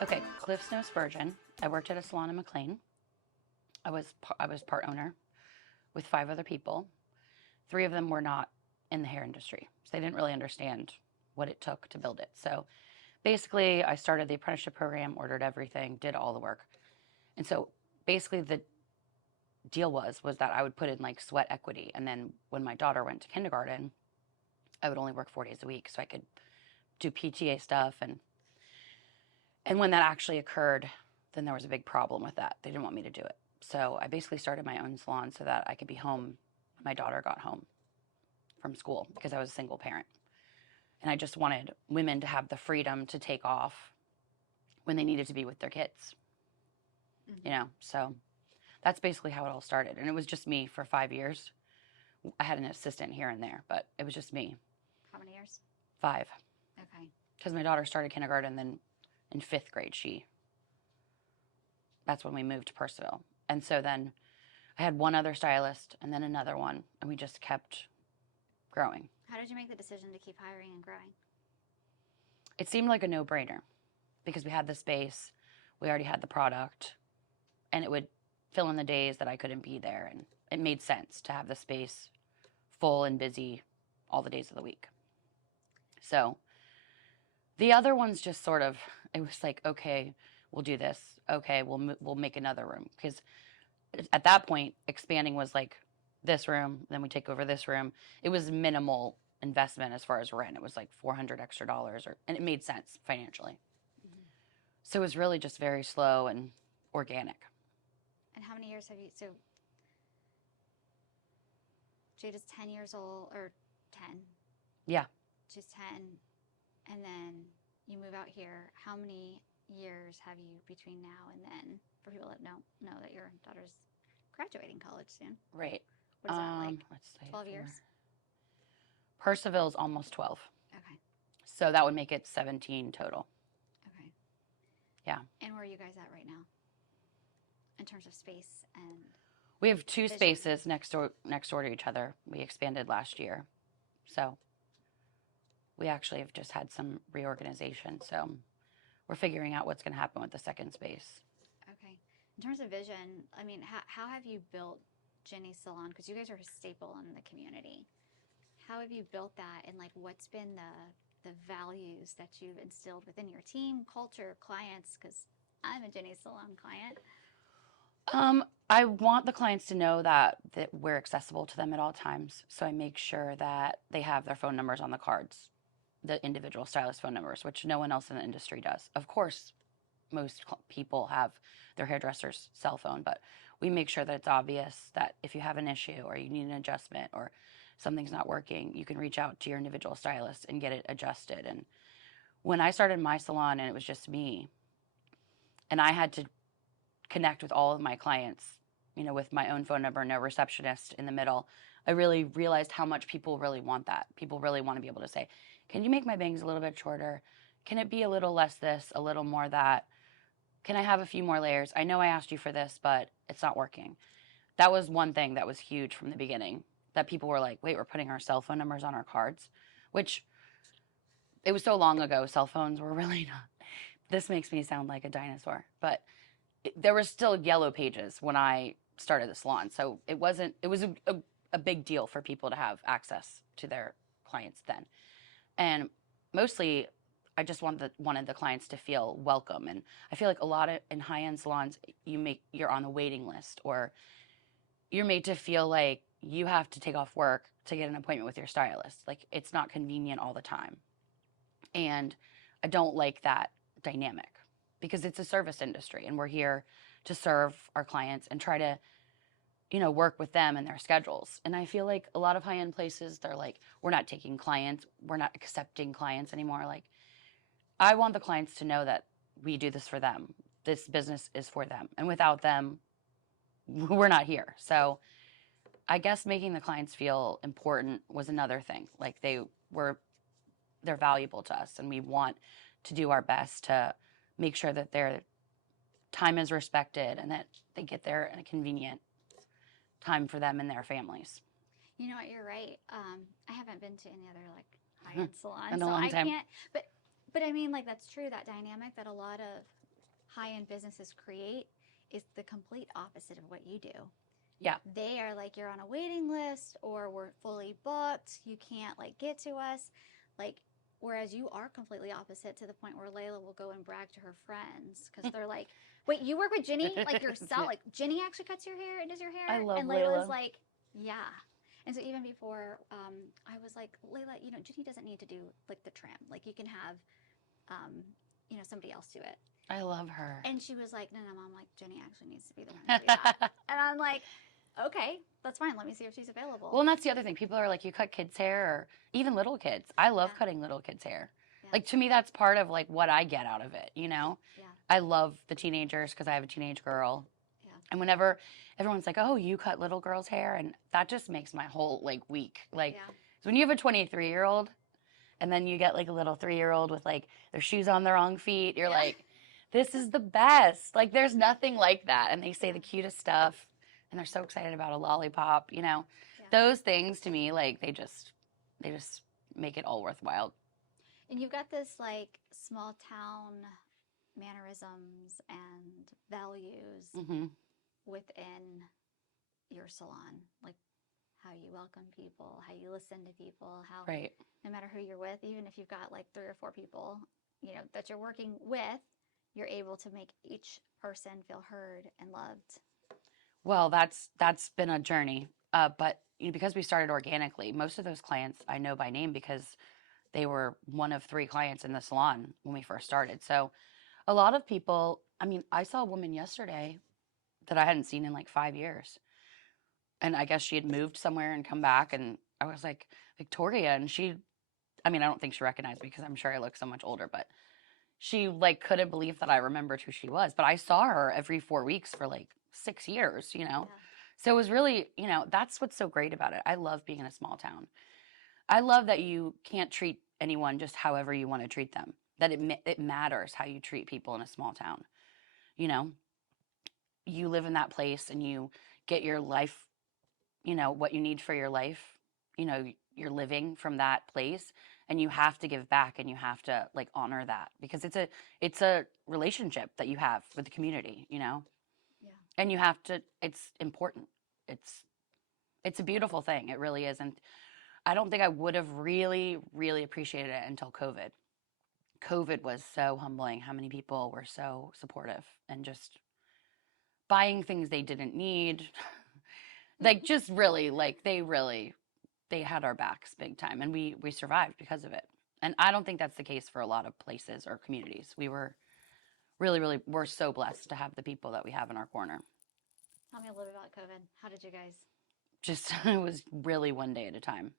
Okay, Cliff's no Spurgeon. I worked at a salon in McLean. I was part owner with 5 other people. 3 of them were not in the hair industry, so they didn't really understand what it took to build it. So basically, I started the apprenticeship program, ordered everything, did all the work. And so basically, the deal was that I would put in like sweat equity, and then when my daughter went to kindergarten, I would only work 4 days a week, so I could do PTA stuff. And when that actually occurred, then there was a big problem with that. They didn't want me to do it. So I basically started my own salon so that I could be home when my daughter got home from school because I was a single parent. And I just wanted women to have the freedom to take off when they needed to be with their kids. So that's basically how it all started. And it was just me for 5 years. I had an assistant here and there, but it was just me. How many years? 5. Okay. Because my daughter started kindergarten, then in 5th grade, that's when we moved to Percival. And so then I had one other stylist and then another one, and we just kept growing. How did you make the decision to keep hiring and growing? It seemed like a no-brainer because we had the space, we already had the product, and it would fill in the days that I couldn't be there. And it made sense to have the space full and busy all the days of the week. So the other ones just sort of, it was like, okay, we'll do this. Okay, we'll make another room. Because at that point, expanding was like this room, then we take over this room. It was minimal investment as far as rent. It was like $400 extra, and it made sense financially. Mm-hmm. So it was really just very slow and organic. And how many years have you, so Jade is 10 years old, or 10? Yeah. She's 10, and then you move out here. How many years have you between now and then, for people that don't know that your daughter's graduating college soon? Right. What is that, like let's say 12 years? Percival's almost 12. Okay. So that would make it 17 total. Okay. Yeah. And where are you guys at right now in terms of space and we have 2 vision? spaces next door to each other. We expanded last year. So we actually have just had some reorganization. So we're figuring out what's going to happen with the second space. Okay. In terms of vision, I mean, how have you built Jenny's Salon? Because you guys are a staple in the community. How have you built that, and like what's been the values that you've instilled within your team, culture, clients? Because I'm a Jenny's Salon client. I want the clients to know that we're accessible to them at all times. So I make sure that they have their phone numbers on the cards, the individual stylist phone numbers, which no one else in the industry does. Of course, most people have their hairdresser's cell phone, but we make sure that it's obvious that if you have an issue or you need an adjustment or something's not working, you can reach out to your individual stylist and get it adjusted. And when I started my salon and it was just me, and I had to connect with all of my clients, with my own phone number, no receptionist in the middle, I really realized how much people really want that. People really want to be able to say, can you make my bangs a little bit shorter? Can it be a little less this, a little more that? Can I have a few more layers? I know I asked you for this, but it's not working. That was one thing that was huge from the beginning, that people were like, wait, we're putting our cell phone numbers on our cards, which it was so long ago. Cell phones were really not. This makes me sound like a dinosaur, but there were still yellow pages when I started the salon. So it was a big deal for people to have access to their clients then. And mostly I just wanted the clients to feel welcome. And I feel like a lot of in high-end salons, you're on the waiting list, or you're made to feel like you have to take off work to get an appointment with your stylist. Like it's not convenient all the time. And I don't like that dynamic because it's a service industry and we're here to serve our clients and try to work with them and their schedules. And I feel like a lot of high-end places, they're like, we're not taking clients, we're not accepting clients anymore. Like, I want the clients to know that we do this for them. This business is for them. And without them, we're not here. So I guess making the clients feel important was another thing. Like they're valuable to us, and we want to do our best to make sure that their time is respected and that they get there in a convenient time for them and their families. You know what? You're right. I haven't been to any other high-end salons, In a so long I time. can't. But I mean, that's true. That dynamic that a lot of high-end businesses create is the complete opposite of what you do. Yeah. They are like, you're on a waiting list, or we're fully booked, you can't like get to us. Like, whereas you are completely opposite, to the point where Layla will go and brag to her friends because they're like, wait, you work with Jenny? Like, yourself? Like, Jenny actually cuts your hair and does your hair? I love And Layla's Layla. like, yeah. And so even before, I was like, Layla, Jenny doesn't need to do like the trim. Like, you can have, somebody else do it. I love her. And she was like, no, Mom, like, Jenny actually needs to be the one to do that. And I'm like, okay, that's fine. Let me see if she's available. Well, and that's the other thing. People are like, you cut kids' hair, or even little kids. I love Yeah. cutting little kids' hair. Yeah. Like, to me, that's part of like what I get out of it, you know? Yeah. I love the teenagers because I have a teenage girl. Yeah. And whenever everyone's like, oh, you cut little girls' hair, and that just makes my whole like week. Like, Yeah. so when you have a 23-year-old and then you get like a little 3-year-old with like their shoes on the wrong feet, you're Yeah. like, this is the best. Like, there's nothing like that. And they say Yeah. the cutest stuff, and they're so excited about a lollipop, you know? Yeah. Those things to me, like, they just make it all worthwhile. And you've got this like small town mannerisms and values Hmm. within your salon, like how you welcome people, how you listen to people, how Right. no matter who you're with, even if you've got like 3 or 4 people, that you're working with, you're able to make each person feel heard and loved. Well, that's been a journey. But because we started organically, most of those clients I know by name because they were one of 3 clients in the salon when we first started. So a lot of people, I mean, I saw a woman yesterday that I hadn't seen in like 5 years. And I guess she had moved somewhere and come back. And I was like, Victoria. And I mean, I don't think she recognized me because I'm sure I look so much older, but she like couldn't believe that I remembered who she was. But I saw her every 4 weeks for like 6 years, you know? Yeah. So it was really, that's what's so great about it. I love being in a small town. I love that you can't treat anyone just however you want to treat them. That it matters how you treat people in a small town. You know, you live in that place and you get your life, what you need for your life. You're living from that place, and you have to give back, and you have to like honor that because it's a relationship that you have with the community, Yeah. and you have to. It's important. It's a beautiful thing. It really is, and I don't think I would have really, really appreciated it until COVID. COVID was so humbling. How many people were so supportive and just buying things they didn't need. Like, just really, like, they had our backs big time, and we survived because of it. And I don't think that's the case for a lot of places or communities. We were really, really, we're so blessed to have the people that we have in our corner. Tell me a little bit about COVID. How did you guys? Just, it was really one day at a time.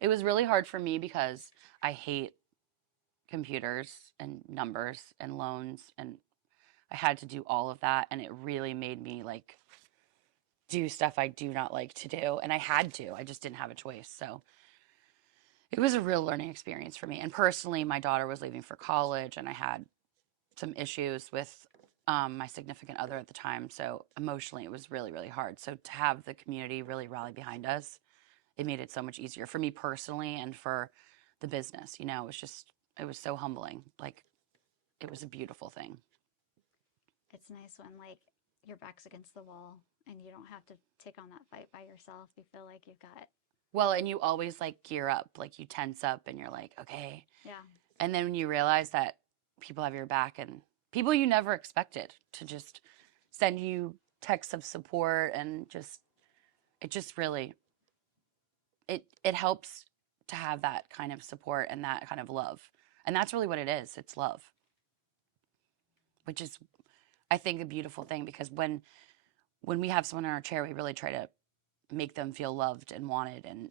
It was really hard for me because I hate computers and numbers and loans, and I had to do all of that, and it really made me like do stuff I do not like to do, and I had to. I just didn't have a choice. So it was a real learning experience for me. And personally, my daughter was leaving for college, and I had some issues with my significant other at the time. So emotionally, it was really, really hard. So to have the community really rally behind us, it made it so much easier for me personally and for the business. It was so humbling. Like, it was a beautiful thing. It's nice when like your back's against the wall and you don't have to take on that fight by yourself. You feel like you've got. Well, and you always like gear up, like you tense up and you're like, okay. Yeah. And then when you realize that people have your back and people you never expected to just send you texts of support, and it just really, it helps to have that kind of support and that kind of love. And that's really what it is. It's love, which is, I think, a beautiful thing, because when we have someone in our chair, we really try to make them feel loved and wanted and,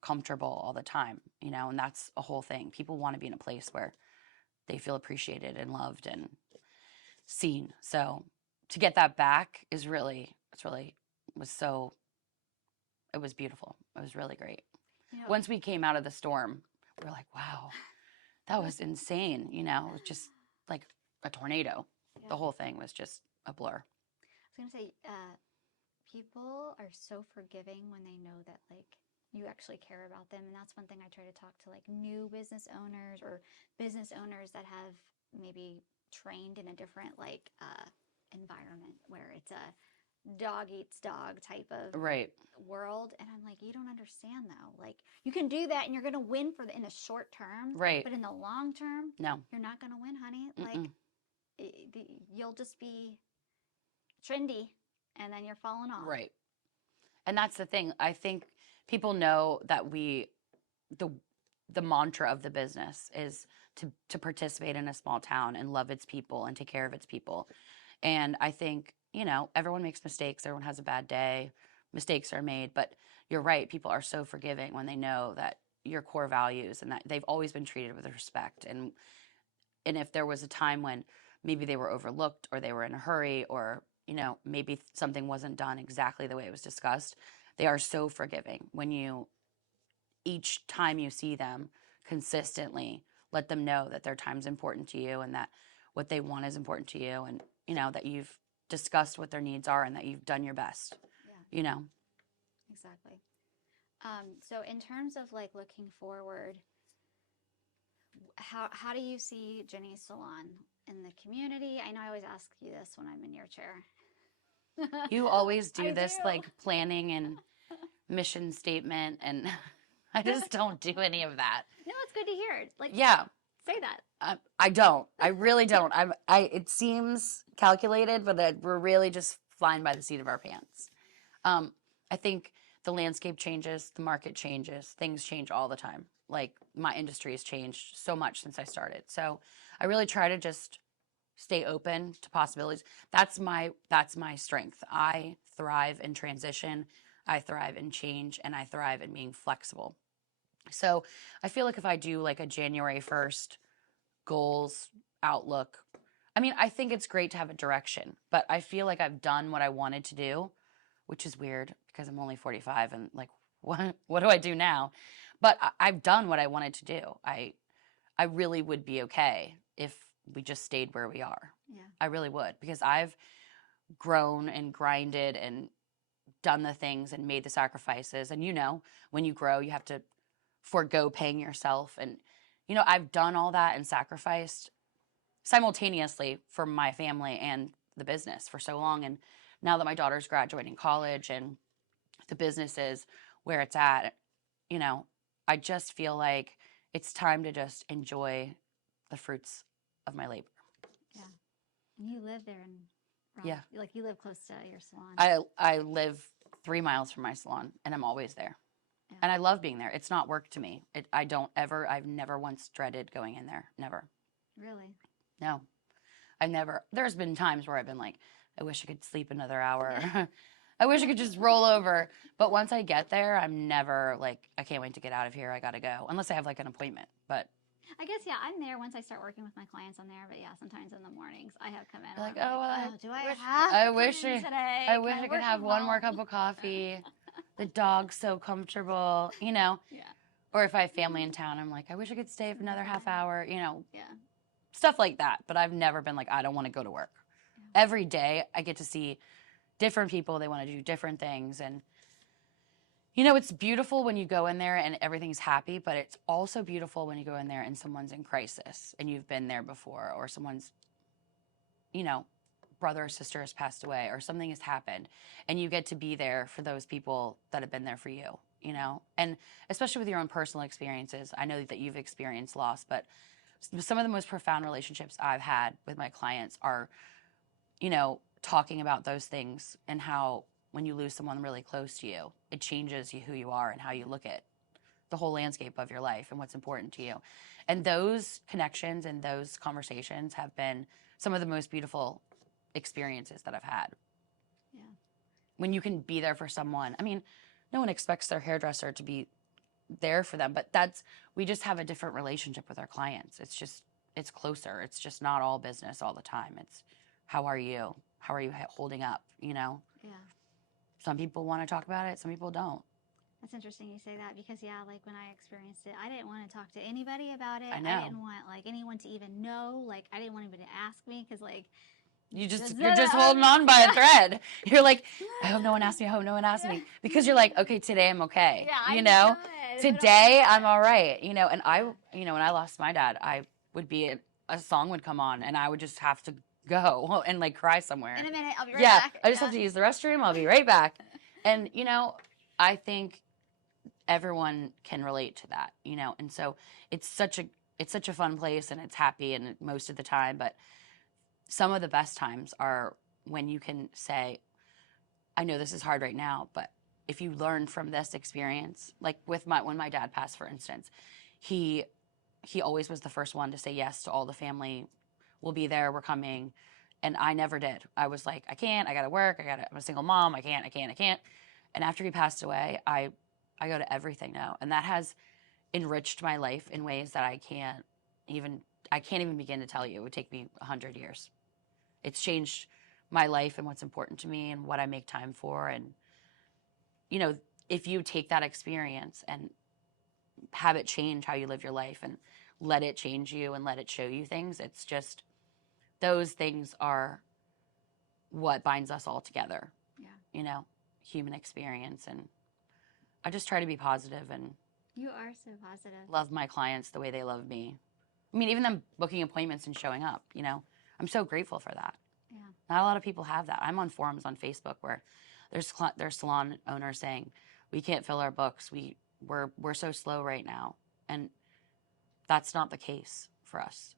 comfortable all the time, and that's a whole thing. People want to be in a place where they feel appreciated and loved and seen. So to get that back is really, it was beautiful. It was really great. Once we came out of the storm, we were like, wow, that was insane. It was just like a tornado. Yeah. The whole thing was just a blur. I was going to say, people are so forgiving when they know that like you actually care about them. And that's one thing I try to talk to like new business owners or business owners that have maybe trained in a different like environment where it's a dog eats dog type of Right. world, and I'm like, you don't understand though. Like you can do that and you're gonna win for in the short term, Right. but in the long term, No. you're not gonna win, honey. Mm-mm. Like you'll just be trendy, and then you're falling off. Right. And that's the thing. I think people know that the mantra of the business is to participate in a small town and love its people and take care of its people. And I think, everyone makes mistakes. Everyone has a bad day. Mistakes are made. But you're right. People are so forgiving when they know that your core values and that they've always been treated with respect. And if there was a time when maybe they were overlooked or they were in a hurry or, maybe something wasn't done exactly the way it was discussed, they are so forgiving. Each time you see them consistently, let them know that their time's important to you and that what they want is important to you, and, that you've discussed what their needs are and that you've done your best, Yeah. Exactly. So in terms of like looking forward, how do you see Jenny's Salon in the community? I know I always ask you this when I'm in your chair. You always do I this do. like planning and mission statement, and I just don't do any of that. No, it's good to hear. Like, Yeah. say that. I don't. I really don't. It seems calculated, but we're really just flying by the seat of our pants. I think the landscape changes, the market changes, things change all the time. Like my industry has changed so much since I started. So I really try to just stay open to possibilities. That's my strength. I thrive in transition. I thrive in change, and I thrive in being flexible. So I feel like if I do like a January 1st goals outlook, I mean, I think it's great to have a direction, but I feel like I've done what I wanted to do, which is weird because I'm only 45 and like, what do I do now? But I've done what I wanted to do. I really would be okay if we just stayed where we are. Yeah. I really would, because I've grown and grinded and done the things and made the sacrifices. And when you grow, you have to forego paying yourself. And, I've done all that and sacrificed simultaneously for my family and the business for so long. And now that my daughter's graduating college and the business is where it's at, I just feel like it's time to just enjoy the fruits of my labor. Yeah. And you live there in Yeah. Like you live close to your salon. I live 3 miles from my salon, and I'm always there. Yeah. And I love being there. It's not work to me. I've never once dreaded going in there. Never. Really? No. There's been times where I've been like, I wish I could sleep another hour. Yeah. I wish I could just roll over. But once I get there, I'm never like, I can't wait to get out of here. I got to go. Unless I have like an appointment. But I guess, yeah, I'm there once I start working with my clients. I'm there, but yeah, sometimes in the mornings I have come in. like, I'm oh, like, do I wish, have to I come wish in I, today? I wish Can I could work have from one more home? cup of coffee. The dog's so comfortable, Yeah. Or if I have family in town, I'm like, I wish I could stay for another half hour, Yeah. stuff like that. But I've never been like, I don't want to go to work. Yeah. Every day I get to see different people. They want to do different things. And, it's beautiful when you go in there and everything's happy, but it's also beautiful when you go in there and someone's in crisis and you've been there before, or someone's, brother or sister has passed away or something has happened, and you get to be there for those people that have been there for you, and especially with your own personal experiences. I know that you've experienced loss, but some of the most profound relationships I've had with my clients are, talking about those things and how when you lose someone really close to you, it changes who you are and how you look at the whole landscape of your life and what's important to you. And those connections and those conversations have been some of the most beautiful experiences that I've had. Yeah. When you can be there for someone. I mean, no one expects their hairdresser to be there for them, but we just have a different relationship with our clients. It's closer. It's just not all business all the time. It's how are you? How are you holding up? Yeah. Some people want to talk about it. Some people don't. That's interesting you say that, because yeah, like when I experienced it, I didn't want to talk to anybody about it. I know. I didn't want like anyone to even know. Like I didn't want anybody to ask me, because like you're just holding on by a thread. You're like, I hope no one asks me. I hope no one asks me, because you're like, okay, today I'm okay. Yeah, I'm good. Today I'm all right. And I, when I lost my dad, I would be a song would come on and I would just have to go and like cry somewhere. In a minute, I'll be right Yeah, back. I just have to use the restroom. I'll be right back. And, you know, I think everyone can relate to that, you know. And so it's such a fun place and it's happy and most of the time, but some of the best times are when you can say, I know this is hard right now, but if you learn from this experience, like with when my dad passed, for instance, he always was the first one to say yes to all the family. We'll be there. We're coming. And I never did. I was like, I can't. I got to work. I'm a single mom. I can't. And after he passed away, I go to everything now. And that has enriched my life in ways that I can't even begin to tell you. It would take me 100 years. It's changed my life and what's important to me and what I make time for. And, you know, if you take that experience and have it change how you live your life and let it change you and let it show you things, it's just, those things are what binds us all together. Yeah. You know, human experience. And I just try to be positive and You are so positive. love my clients the way they love me. I mean, even them booking appointments and showing up, you know, I'm so grateful for that. Yeah. Not a lot of people have that. I'm on forums on Facebook where there's salon owners saying, we can't fill our books. We're so slow right now. And that's not the case for us.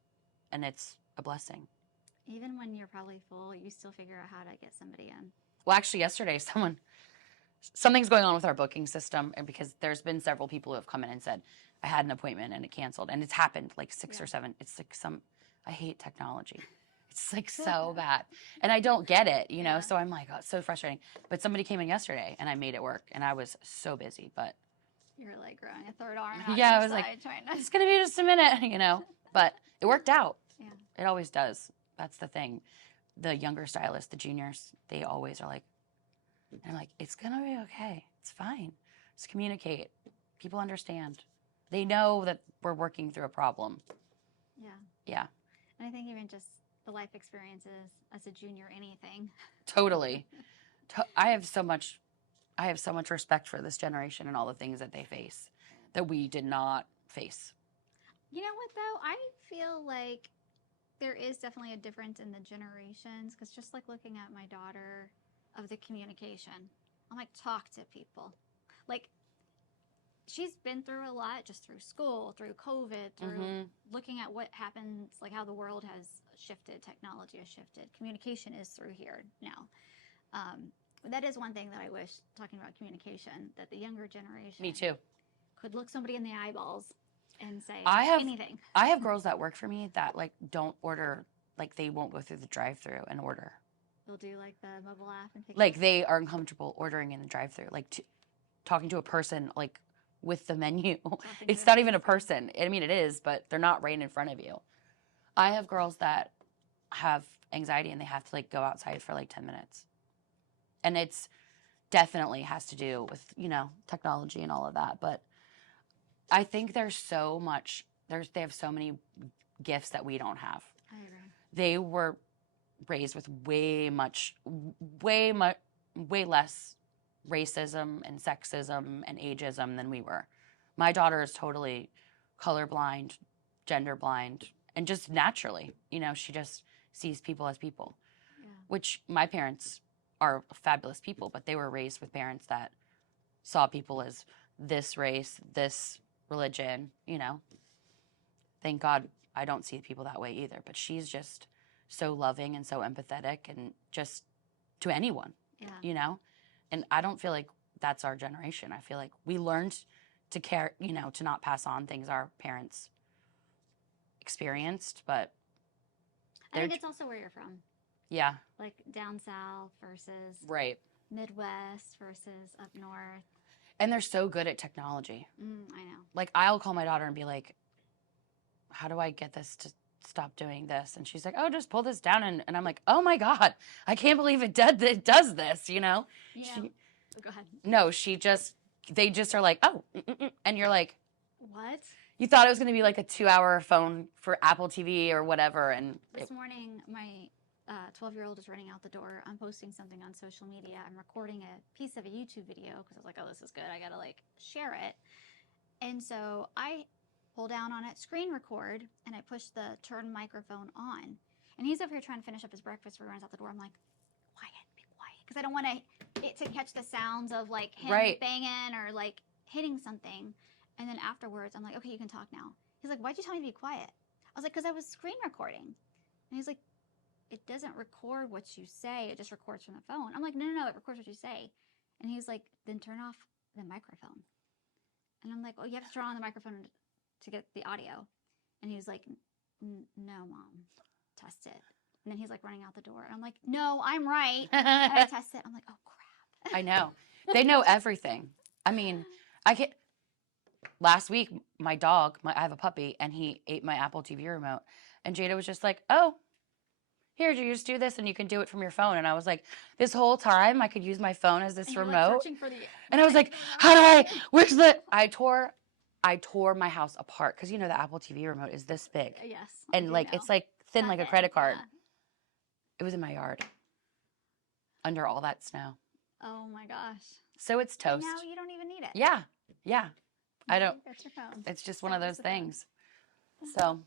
And it's a blessing. Even when you're probably full, you still figure out how to get somebody in. Well, actually yesterday something's going on with our booking system, and because there's been several people who have come in and said, I had an appointment and it canceled. And it's happened like 6 or 7. It's like I hate technology. It's like so bad. And I don't get it, you know? Yeah. So I'm like, oh, it's so frustrating. But somebody came in yesterday and I made it work and I was so busy, but You're like growing a third arm. Out yeah, I your was like, side, trying to... it's going to be just a minute, you know? But it worked out. Yeah. It always does. That's the thing. The younger stylists, the juniors, they always are like, and I'm like, it's going to be okay. It's fine. Just communicate. People understand. They know that we're working through a problem. Yeah. Yeah. And I think even just the life experiences as a junior, anything. Totally. I have so much respect for this generation and all the things that they face that we did not face. You know what, though? I feel like there is definitely a difference in the generations, because just like looking at my daughter, of the communication, I'm like, talk to people. Like, she's been through a lot just through school, through COVID, through looking at what happens, like how the world has shifted, technology has shifted. Communication is through here now. That is one thing that I wish, talking about communication, that the younger generation Me too. could look somebody in the eyeballs and say anything. I have girls that work for me that like don't order, like they won't go through the drive-through and order. They'll do like the mobile app and pick like they are uncomfortable ordering in the drive-through, like talking to a person like with the menu. It's not even a person. I mean, it is, but they're not right in front of you. I have girls that have anxiety and they have to like go outside for like 10 minutes. And it's definitely has to do with, you know, technology and all of that. But I think there's so much, they have so many gifts that we don't have. I agree. They were raised with way less racism and sexism and ageism than we were. My daughter is totally colorblind, gender blind, and just naturally, you know, she just sees people as people, which my parents are fabulous people, but they were raised with parents that saw people as this race, this religion, you know. Thank God I don't see people that way either, but she's just so loving and so empathetic and just to anyone, you know? And I don't feel like that's our generation. I feel like we learned to care, you know, to not pass on things our parents experienced, but I think it's also where you're from. Yeah. Like down south versus right. Midwest versus up north. And they're so good at technology. I know. Like I'll call my daughter and be like, how do I get this to stop doing this? And she's like, oh, just pull this down. And I'm like, oh my God, I can't believe it does this, you know? Yeah. Go ahead. No, they just are like, oh, and you're like, what? You thought it was going to be like a 2-hour phone for Apple TV or whatever. And this morning, my 12-year-old is running out the door. I'm posting something on social media. I'm recording a piece of a YouTube video because I was like, oh, this is good. I got to like share it. And so I pull down on it, screen record, and I push the turn microphone on. And he's over here trying to finish up his breakfast before he runs out the door. I'm like, quiet, be quiet. Because I don't want it to catch the sounds of like him Right. banging or like hitting something. And then afterwards, I'm like, okay, you can talk now. He's like, why'd you tell me to be quiet? I was like, because I was screen recording. And he's like, it doesn't record what you say. It just records from the phone. I'm like, no, it records what you say. And he's like, then turn off the microphone. And I'm like, oh, you have to turn on the microphone to get the audio. And he was like, no, Mom, test it. And then he's like running out the door. And I'm like, no, I'm right. And I test it. I'm like, oh, crap. I know. They know everything. I mean, I can't. Last week, my dog, I have a puppy, and he ate my Apple TV remote. And Jada was just like, oh, here, you just do this and you can do it from your phone. And I was like, this whole time I could use my phone as this And you're, remote. like, searching for and I was like, how do where's the, I tore my house apart. Cause you know, the Apple TV remote is this big. Yes. And like, it's like thin, like a credit card. Yeah. It was in my yard under all that snow. Oh my gosh. So it's And toast. now you don't even need it. Yeah. Yeah. I don't, That's your phone. it's just one of those things. So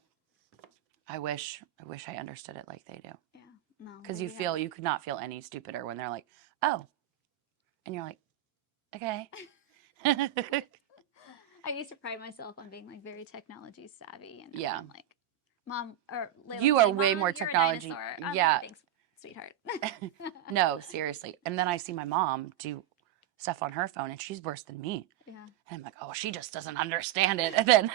I wish I understood it like they do. Yeah. No. Because you could not feel any stupider when they're like, oh. And you're like, okay. I used to pride myself on being like very technology savvy. And Yeah. I'm like, Mom, or Layla You would say, are way Mom, more you're a technology. dinosaur. I'm Yeah. like, thanks, sweetheart. No, seriously. And then I see my mom do stuff on her phone and she's worse than me. Yeah. And I'm like, oh, she just doesn't understand it. And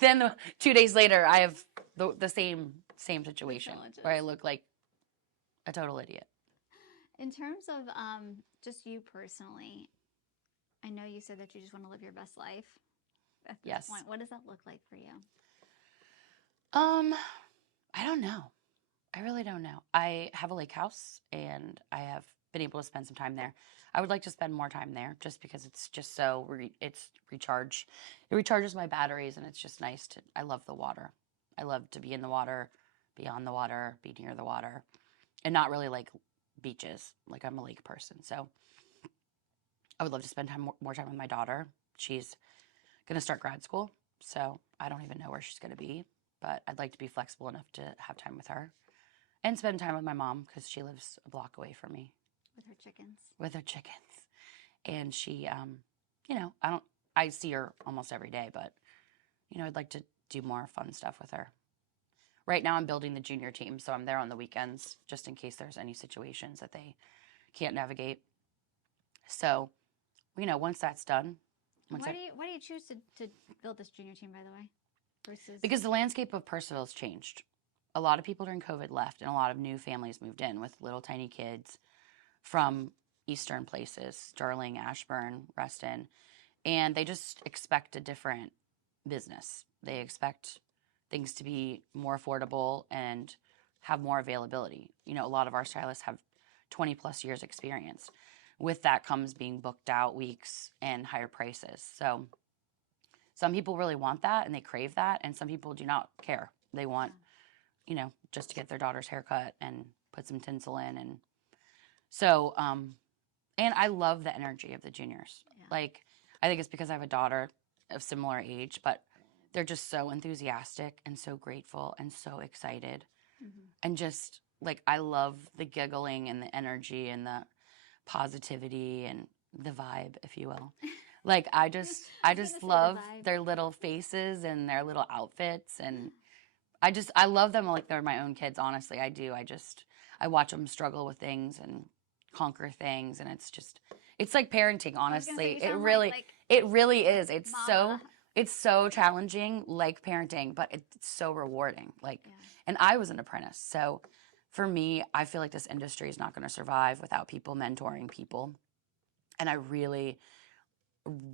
then 2 days later, I have the same situation where I look like a total idiot. In terms of just you personally, I know you said that you just want to live your best life at this Yes. point. What does that look like for you? I don't know. I really don't know. I have a lake house and I have been able to spend some time there. I would like to spend more time there just because it's just so it's recharge. It recharges my batteries and it's just nice to, I love the water. I love to be in the water, be on the water, be near the water, and not really like beaches. Like I'm a lake person. So I would love to spend more time with my daughter. She's going to start grad school. So I don't even know where she's going to be, but I'd like to be flexible enough to have time with her and spend time with my mom because she lives a block away from me. With her chickens. With her chickens. And she, you know, I see her almost every day, but, you know, I'd like to do more fun stuff with her. Right now I'm building the junior team, so I'm there on the weekends just in case there's any situations that they can't navigate. So, you know, once that's done. Why do you choose to build this junior team, by the way? Versus Because the landscape of Purcellville's changed. A lot of people during COVID left and a lot of new families moved in with little tiny kids from eastern places, Sterling, Ashburn, Reston, and they just expect a different business. They expect things to be more affordable and have more availability. You know, a lot of our stylists have 20 plus years experience. With that comes being booked out weeks and higher prices. So some people really want that and they crave that, and some people do not care. They want, you know, just to get their daughter's haircut and put some tinsel in. And so, and I love the energy of the juniors. Yeah. Like, I think it's because I have a daughter of similar age, but they're just so enthusiastic and so grateful and so excited. Mm-hmm. And just like, I love the giggling and the energy and the positivity and the vibe, if you will. Like, I just love their little faces and their little outfits. And I love them like they're my own kids. Honestly, I do. I watch them struggle with things and conquer things. And it's like parenting, honestly. It really is. It's so challenging, like parenting, but it's so rewarding. Like, yeah. And I was an apprentice. So for me, I feel like this industry is not going to survive without people mentoring people. And I really,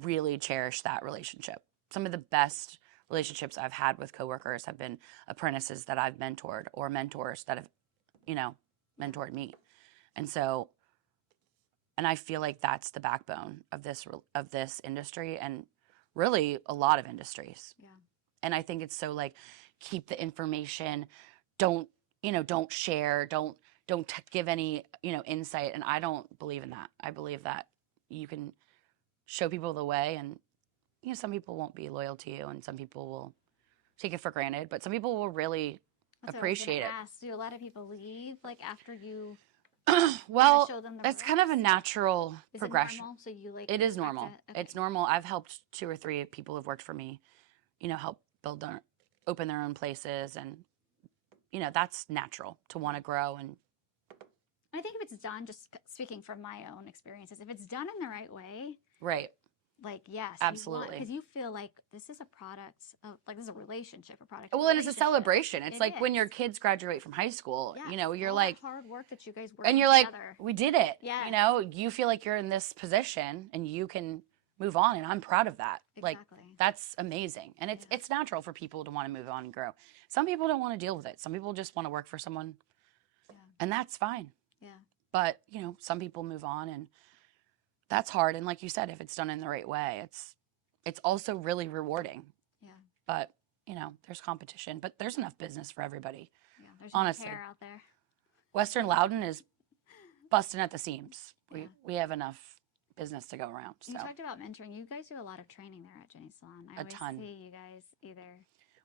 really cherish that relationship. Some of the best relationships I've had with coworkers have been apprentices that I've mentored or mentors that have, you know, mentored me. And so, and I feel like that's the backbone of this industry and really a lot of industries. Yeah. And I think it's so like, keep the information, don't share, don't give any, insight. And I don't believe in that. I believe that you can show people the way, and some people won't be loyal to you and some people will take it for granted, but some people will really That's what I was appreciate gonna it. ask. Do a lot of people leave like after you Well, show them the it's kind of a ropes? natural Is it progression. normal? So you like It is expect normal. it? Okay. It's normal. I've helped 2 or 3 people who've worked for me, help build their, open their own places. And, that's natural to want to grow. And I think if it's done, just speaking from my own experiences, if it's done in the right way, right. like yes, Absolutely. because you feel like this is a product of like this is a relationship, a product. Well, of a and it's a relationship. celebration. It's It like when is. your kids graduate from high school, Yes, you're all like, that hard work that you guys worked and on you're like, together. we did it. Yes. You feel like you're in this position and you can move on. And I'm proud of that. Like, Exactly. that's amazing. And it's natural for people to want to move on and grow. Some people don't want to deal with it. Some people just want to work for someone, and that's fine. Yeah. But, some people move on, and that's hard. And like you said, if it's done in the right way, it's also really rewarding. Yeah. But, there's competition, but there's enough business for everybody. Yeah. There's honestly. no hair out there. Western Loudon is busting at the seams. Yeah. We have enough business to go around. So You talked about mentoring. You guys do a lot of training there at Jenny's Salon. I always ton. see you guys either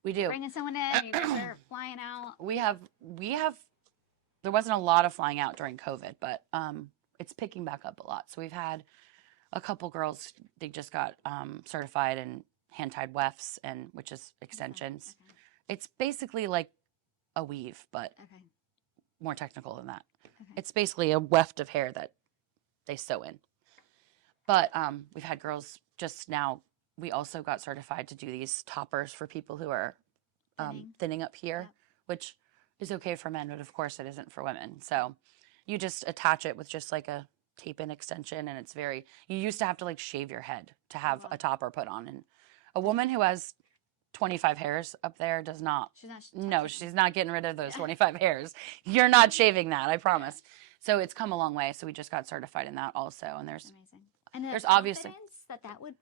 we do. bringing someone in, you guys are flying out. We have. There wasn't a lot of flying out during COVID, but it's picking back up a lot. So we've had a couple girls. They just got certified in hand tied wefts, and which is extensions. Okay. It's basically like a weave, but Okay. more technical than that. Okay. It's basically a weft of hair that they sew in. But we've had girls just now. We also got certified to do these toppers for people who are thinning up here, which is okay for men, but of course it isn't for women. So you just attach it with just like a tape-in extension, and it's very. You used to have to like shave your head to have a topper put on, and a woman who has 25 hairs up there does not. She's not. No, she's not getting rid of those 25 hairs. You're not shaving that, I promise. So it's come a long way. So we just got certified in that also, and there's amazing. And there's obviously that would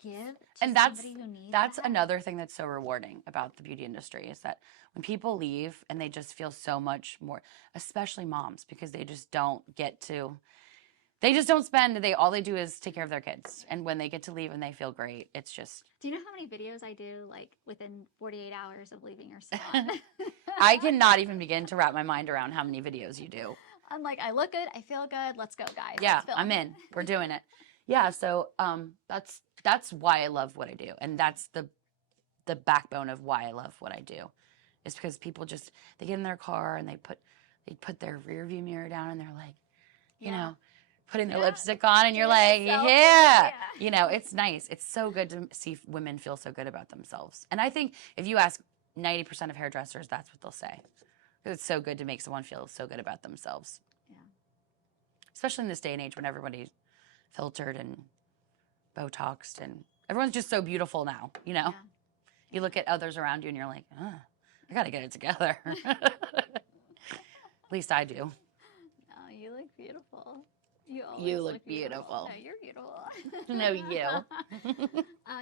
give to and that's somebody who needs that's that. another thing that's so rewarding about the beauty industry is that when people leave and they just feel so much more, especially moms, because they just don't spend, all they do is take care of their kids, and when they get to leave and they feel great, it's just. Do you know how many videos I do like within 48 hours of leaving your salon? I cannot even begin to wrap my mind around how many videos you do. I'm like, I look good, I feel good, let's go, guys. Yeah, I'm in. We're doing it. Yeah, so that's why I love what I do, and that's the backbone of why I love what I do, is because people just they get in their car and they put their rear view mirror down and they're like, putting their lipstick on, and you're like, yeah. It's nice. It's so good to see women feel so good about themselves, and I think if you ask 90% of hairdressers, that's what they'll say. It's so good to make someone feel so good about themselves. Yeah. Especially in this day and age when everybody's filtered and Botoxed and everyone's just so beautiful now, Yeah. You look at others around you and you're like, I got to get it together. At least I do. No, you look beautiful. You always You look beautiful. No, you're beautiful. No, you.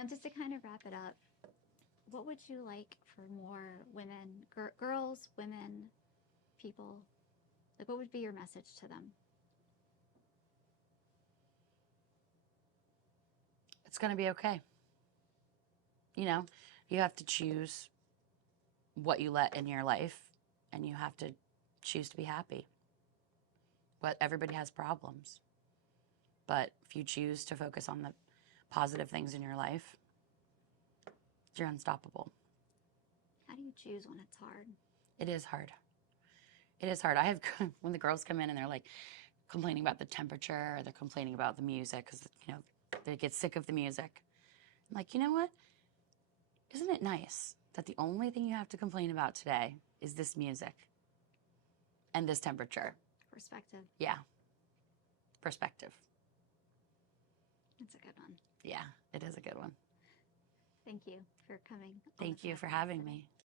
Just to kind of wrap it up, what would you like for more women, girls, women, people? Like, what would be your message to them? It's going to be okay. You have to choose what you let in your life, and you have to choose to be happy. But everybody has problems. But if you choose to focus on the positive things in your life, you're unstoppable. How do you choose when it's hard? It is hard. It is hard. When the girls come in and they're like complaining about the temperature, or they're complaining about the music because, they get sick of the music. I'm like, you know what? Isn't it nice that the only thing you have to complain about today is this music and this temperature? Perspective. Yeah. Perspective. That's a good one. Yeah, it is a good one. Thank you for coming. Thank you for having me.